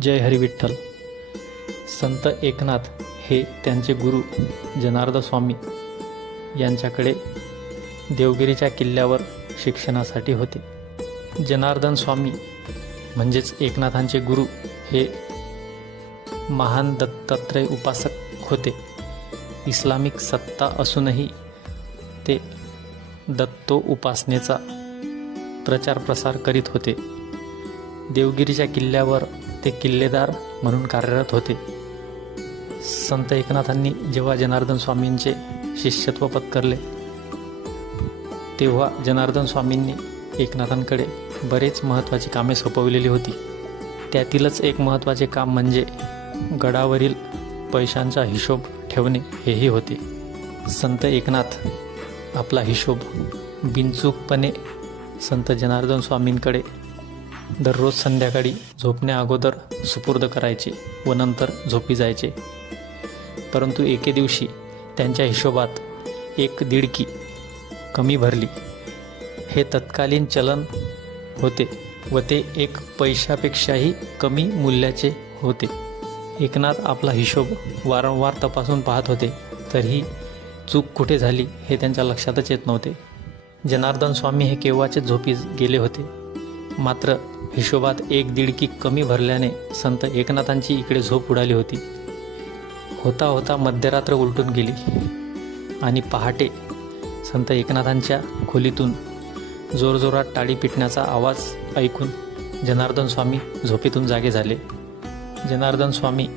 जय हरी विठ्ठल. संत एकनाथ हे त्यांचे गुरु जनार्दन स्वामी यांच्याकडे देवगिरीच्या किल्ल्यावर शिक्षणासाठी होते. जनार्दन स्वामी म्हणजेच एकनाथांचे गुरु हे महान दत्तात्रय उपासक होते. इस्लामिक सत्ता असूनही ते दत्तो उपासनेचा प्रचार प्रसार करीत होते. देवगिरीच्या किल्ल्यावर ते किल्लेदार म्हणून कार्यरत होते. संत एकनाथांनी जेव्हा जनार्दन स्वामींचे शिष्यत्व पत्करले तेव्हा जनार्दन स्वामींनी एकनाथांकडे बरेच महत्त्वाची कामे सोपवलेली होती. त्यातीलच एक महत्त्वाचे काम म्हणजे गडावरील पैशांचा हिशोब ठेवणे हेही होते. संत एकनाथ आपला हिशोब बिनचूकपणे संत जनार्दन स्वामींकडे दररोज संध्याकाळी झोपण्या अगोदर सुपूर्द करायचे व नंतर झोपी जायचे. परंतु एके दिवशी त्यांच्या हिशोबात एक दिडकी कमी भरली. हे तत्कालीन चलन होते व ते एक पैशापेक्षाही कमी मूल्याचे होते. एकनाथ आपला हिशोब वारंवार तपासून पाहत होते, तरीही चूक कुठे झाली हे त्यांच्या लक्षातच येत नव्हते. जनार्दन स्वामी हे केव्हाचे झोपी गेले होते. मात्र हिशोबात एक दिडकी कमी भरल्याने संत एकनाथांची इकडे झोप उडाली होती. होता होता मध्यरात्र उलटून गेली आणि पहाटे संत एकनाथांच्या खोलीतून जोरजोरात टाळी पिटण्याचा आवाज ऐकून जनार्दन स्वामी झोपेतून जागे झाले. जनार्दन स्वामी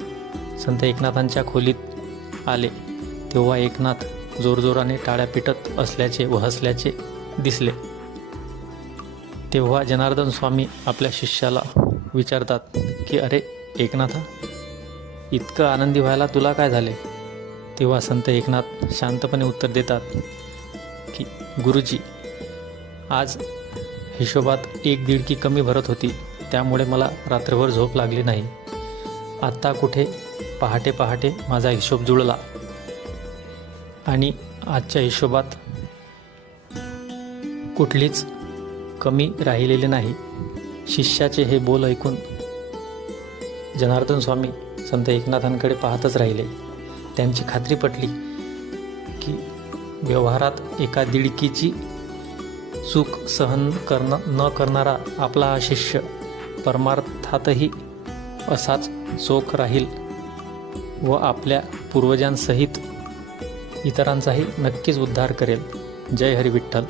संत एकनाथांच्या खोलीत आले तेव्हा एकनाथ जोरजोराने टाळ्या पिटत असल्याचे व हसल्याचे दिसले. तेव्हा जनार्दन स्वामी आपल्या शिष्याला विचारतात की अरे एकनाथा, इतकं आनंदी व्हायला तुला काय झाले? तेव्हा संत एकनाथ शांतपणे उत्तर देतात की गुरुजी, आज हिशोबात एक दिडकी कमी भरत होती, त्यामुळे मला रात्रभर झोप लागली नाही. आत्ता कुठे पहाटे पहाटे माझा हिशोब जुळला आणि आजच्या हिशोबात कुठलीच कमी राहिलेली नाही. शिष्याचे हे बोल ऐकून जनार्दन स्वामी संत एकनाथांकडे पाहतच राहिले. त्यांची खात्री पटली की व्यवहारात एका दिडकीची चूक सहन न करणारा आपला हा शिष्य परमार्थातही असाच चोख राहील व आपल्या पूर्वजांसहित इतरांचाही नक्कीच उद्धार करेल. जय हरी विठ्ठल.